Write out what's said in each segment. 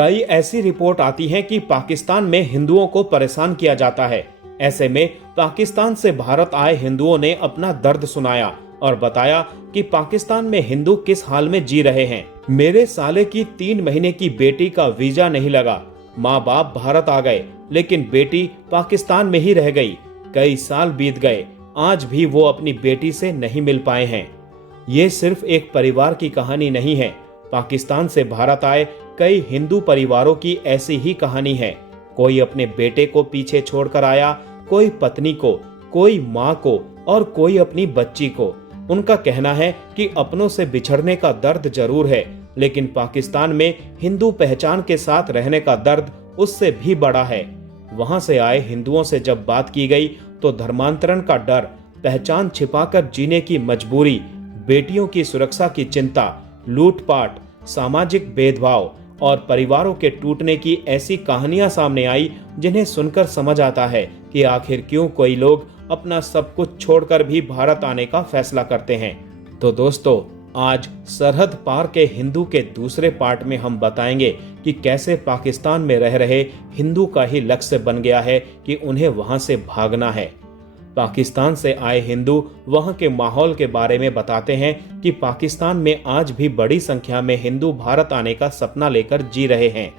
कई ऐसी रिपोर्ट आती हैं कि पाकिस्तान में हिंदुओं को परेशान किया जाता है। ऐसे में पाकिस्तान से भारत आए हिंदुओं ने अपना दर्द सुनाया और बताया कि पाकिस्तान में हिंदू किस हाल में जी रहे हैं। मेरे साले की 3 महीने की बेटी का वीजा नहीं लगा। माँ बाप भारत आ गए, लेकिन बेटी पाकिस्तान में ही रह गई। कई साल बीत गए, आज भी वो अपनी बेटी से नहीं मिल पाए हैं। ये सिर्फ एक परिवार की कहानी नहीं है। पाकिस्तान से भारत आए कई हिंदू परिवारों की ऐसी ही कहानी है। कोई अपने बेटे को पीछे छोड़कर आया, कोई पत्नी को, कोई माँ को और कोई अपनी बच्ची को। उनका कहना है कि अपनों से बिछड़ने का दर्द जरूर है, लेकिन पाकिस्तान में हिंदू पहचान के साथ रहने का दर्द उससे भी बड़ा है। वहां से आए हिंदुओं से जब बात की गई तो धर्मांतरण का डर, पहचान छिपाकर जीने की मजबूरी, बेटियों की सुरक्षा की चिंता, लूटपाट, सामाजिक भेदभाव और परिवारों के टूटने की ऐसी कहानियां सामने आई, जिन्हें सुनकर समझ आता है कि आखिर क्यों कोई लोग अपना सब कुछ छोड़कर भी भारत आने का फैसला करते हैं। तो दोस्तों, आज सरहद पार के हिंदू के दूसरे पार्ट में हम बताएंगे कि कैसे पाकिस्तान में रह रहे हिंदू का ही लक्ष्य बन गया है कि उन्हें वहां से भागना है। पाकिस्तान से आए हिंदू वहां के माहौल के बारे में बताते हैं कि पाकिस्तान में आज भी बड़ी संख्या में हिंदू भारत आने का सपना लेकर जी रहे हैं।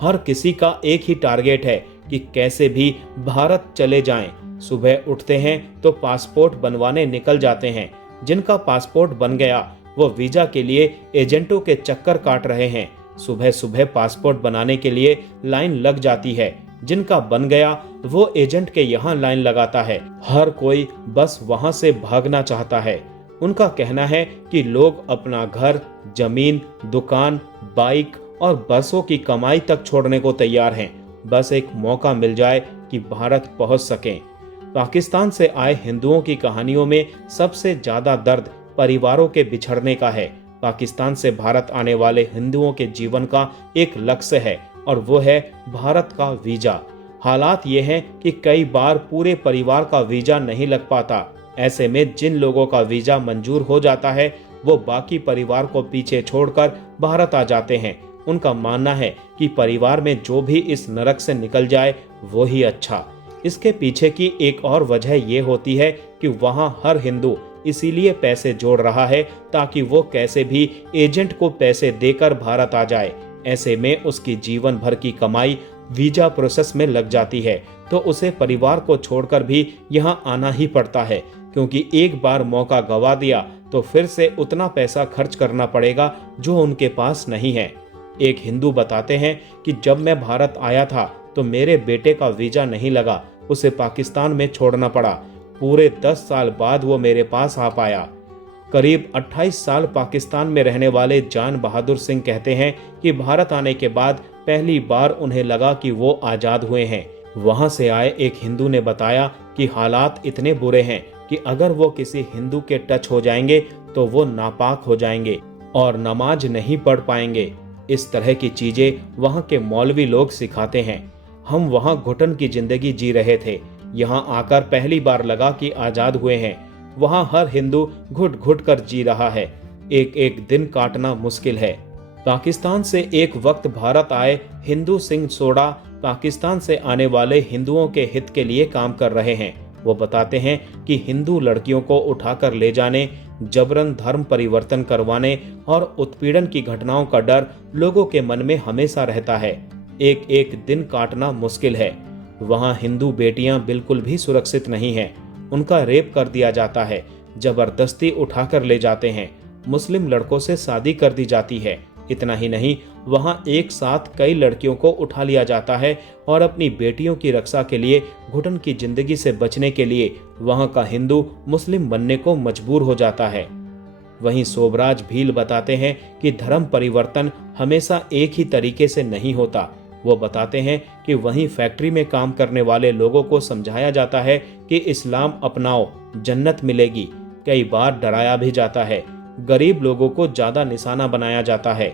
हर किसी का एक ही टारगेट है कि कैसे भी भारत चले जाएं। सुबह उठते हैं तो पासपोर्ट बनवाने निकल जाते हैं। जिनका पासपोर्ट बन गया वो वीजा के लिए एजेंटों के चक्कर काट रहे हैं। सुबह सुबह पासपोर्ट बनाने के लिए लाइन लग जाती है। जिनका बन गया वो एजेंट के यहाँ लाइन लगाता है। हर कोई बस वहां से भागना चाहता है। उनका कहना है कि लोग अपना घर, जमीन, दुकान, बाइक और बरसों की कमाई तक छोड़ने को तैयार हैं, बस एक मौका मिल जाए कि भारत पहुंच सकें। पाकिस्तान से आए हिंदुओं की कहानियों में सबसे ज्यादा दर्द परिवारों के बिछड़ने का है। पाकिस्तान से भारत आने वाले हिंदुओं के जीवन का एक लक्ष्य है और वो है भारत का वीजा। हालात ये हैं कि कई बार पूरे परिवार का वीजा नहीं लग पाता। ऐसे में जिन लोगों का वीजा मंजूर हो जाता है वो बाकी परिवार को पीछे छोड़कर भारत आ जाते हैं। उनका मानना है कि परिवार में जो भी इस नरक से निकल जाए वो ही अच्छा। इसके पीछे की एक और वजह ये होती है कि वहाँ हर हिंदू इसीलिए पैसे जोड़ रहा है ताकि वो कैसे भी एजेंट को पैसे देकर भारत आ जाए। ऐसे में उसकी जीवन भर की कमाई वीजा प्रोसेस में लग जाती है, तो उसे परिवार को छोड़कर भी यहाँ आना ही पड़ता है, क्योंकि एक बार मौका गवा दिया तो फिर से उतना पैसा खर्च करना पड़ेगा जो उनके पास नहीं है। एक हिंदू बताते हैं कि जब मैं भारत आया था तो मेरे बेटे का वीजा नहीं लगा, उसे पाकिस्तान में छोड़ना पड़ा। पूरे 10 साल बाद वो मेरे पास आ पाया। करीब 28 साल पाकिस्तान में रहने वाले जान बहादुर सिंह कहते हैं कि भारत आने के बाद पहली बार उन्हें लगा कि वो आज़ाद हुए हैं। वहां से आए एक हिंदू ने बताया कि हालात इतने बुरे हैं कि अगर वो किसी हिंदू के टच हो जाएंगे तो वो नापाक हो जाएंगे और नमाज नहीं पढ़ पाएंगे। इस तरह की चीजें वहां के मौलवी लोग सिखाते हैं। हम वहां घुटन की जिंदगी जी रहे थे, यहाँ आकर पहली बार लगा कि आजाद हुए हैं। वहां हर हिंदू घुट घुट कर जी रहा है, एक एक दिन काटना मुश्किल है। पाकिस्तान से एक वक्त भारत आए हिंदू सिंह सोडा पाकिस्तान से आने वाले हिंदुओं के हित के लिए काम कर रहे हैं। वो बताते हैं कि हिंदू लड़कियों को उठाकर ले जाने, जबरन धर्म परिवर्तन करवाने और उत्पीड़न की घटनाओं का डर लोगों के मन में हमेशा रहता है। एक एक दिन काटना मुश्किल है। वहां हिंदू बेटियां बिल्कुल भी सुरक्षित नहीं हैं। उनका रेप कर दिया जाता है, जबरदस्ती उठाकर ले जाते हैं। मुस्लिम लड़कों से शादी कर दी जाती है। इतना ही नहीं, वहां एक साथ कई लड़कियों को उठा लिया जाता है और अपनी बेटियों की रक्षा के लिए, घुटन की जिंदगी से बचने के लिए वहां का हिंदू मुस्लिम बनने को मजबूर हो जाता है। वहीं सोबराज भील बताते हैं कि धर्म परिवर्तन हमेशा एक ही तरीके से नहीं होता। वो बताते हैं कि वहीं फैक्ट्री में काम करने वाले लोगों को समझाया जाता है कि इस्लाम अपनाओ, जन्नत मिलेगी। कई बार डराया भी जाता है। गरीब लोगों को ज्यादा निशाना बनाया जाता है।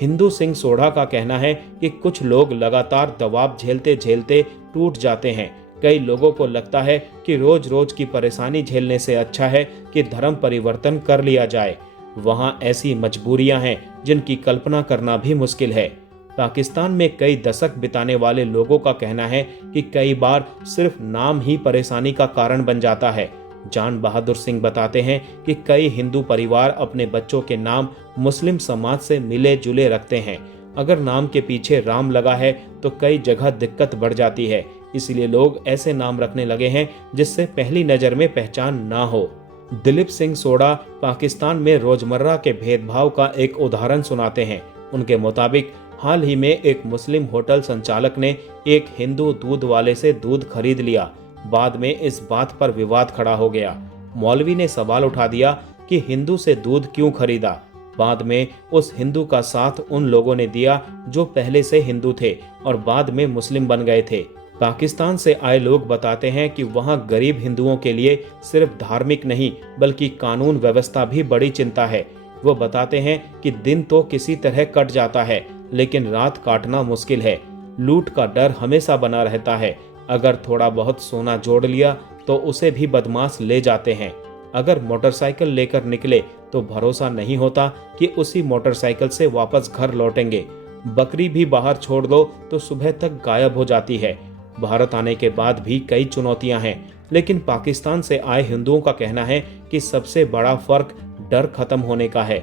हिंदू सिंह सोढ़ा का कहना है कि कुछ लोग लगातार दबाव झेलते झेलते टूट जाते हैं। कई लोगों को लगता है कि रोज रोज की परेशानी झेलने से अच्छा है कि धर्म परिवर्तन कर लिया जाए। वहां ऐसी मजबूरियां हैं जिनकी कल्पना करना भी मुश्किल है। पाकिस्तान में कई दशक बिताने वाले लोगों का कहना है कि कई बार सिर्फ नाम ही परेशानी का कारण बन जाता है। जान बहादुर सिंह बताते हैं कि कई हिंदू परिवार अपने बच्चों के नाम मुस्लिम समाज से मिले जुले रखते हैं। अगर नाम के पीछे राम लगा है तो कई जगह दिक्कत बढ़ जाती है, इसलिए लोग ऐसे नाम रखने लगे हैं जिससे पहली नजर में पहचान ना हो। दिलीप सिंह सोडा पाकिस्तान में रोजमर्रा के भेदभाव का एक उदाहरण सुनाते हैं। उनके मुताबिक हाल ही में एक मुस्लिम होटल संचालक ने एक हिंदू दूध वाले से दूध खरीद लिया। बाद में इस बात पर विवाद खड़ा हो गया। मौलवी ने सवाल उठा दिया कि हिंदू से दूध क्यों खरीदा। बाद में उस हिंदू का साथ उन लोगों ने दिया जो पहले से हिंदू थे और बाद में मुस्लिम बन गए थे। पाकिस्तान से आए लोग बताते हैं कि वहां गरीब हिंदुओं के लिए सिर्फ धार्मिक नहीं बल्कि कानून व्यवस्था भी बड़ी चिंता है। वो बताते हैं कि दिन तो किसी तरह कट जाता है लेकिन रात काटना मुश्किल है। लूट का डर हमेशा बना रहता है। अगर थोड़ा बहुत सोना जोड़ लिया तो उसे भी बदमाश ले जाते हैं। अगर मोटरसाइकिल लेकर निकले तो भरोसा नहीं होता कि उसी मोटरसाइकिल से वापस घर लौटेंगे। बकरी भी बाहर छोड़ दो तो सुबह तक गायब हो जाती है। भारत आने के बाद भी कई चुनौतियां हैं, लेकिन पाकिस्तान से आए हिंदुओं का कहना है कि सबसे बड़ा फर्क डर खत्म होने का है।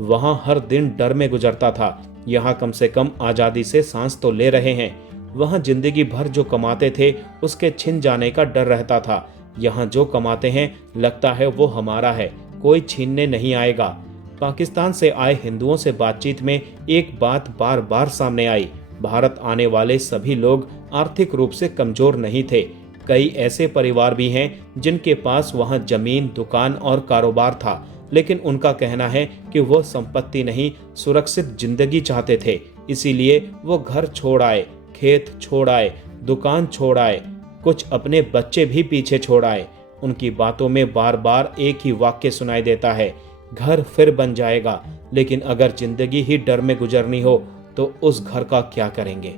वहां हर दिन डर में गुजरता था, यहाँ कम से कम आजादी से सांस तो ले रहे हैं। वहां जिंदगी भर जो कमाते थे उसके छिन जाने का डर रहता था। यहाँ जो कमाते हैं लगता है वो हमारा है, कोई छीनने नहीं आएगा। पाकिस्तान से आए हिंदुओं से बातचीत में एक बात बार बार सामने आई। भारत आने वाले सभी लोग आर्थिक रूप से कमजोर नहीं थे। कई ऐसे परिवार भी हैं जिनके पास वहां जमीन, दुकान और कारोबार था, लेकिन उनका कहना है कि वो संपत्ति नहीं, सुरक्षित जिंदगी चाहते थे। इसीलिए वो घर छोड़ आए, खेत छोड़ आए, दुकान छोड़ आए, कुछ अपने बच्चे भी पीछे छोड़ आए। उनकी बातों में बार बार एक ही वाक्य सुनाई देता है, घर फिर बन जाएगा। लेकिन अगर जिंदगी ही डर में गुजरनी हो तो उस घर का क्या करेंगे।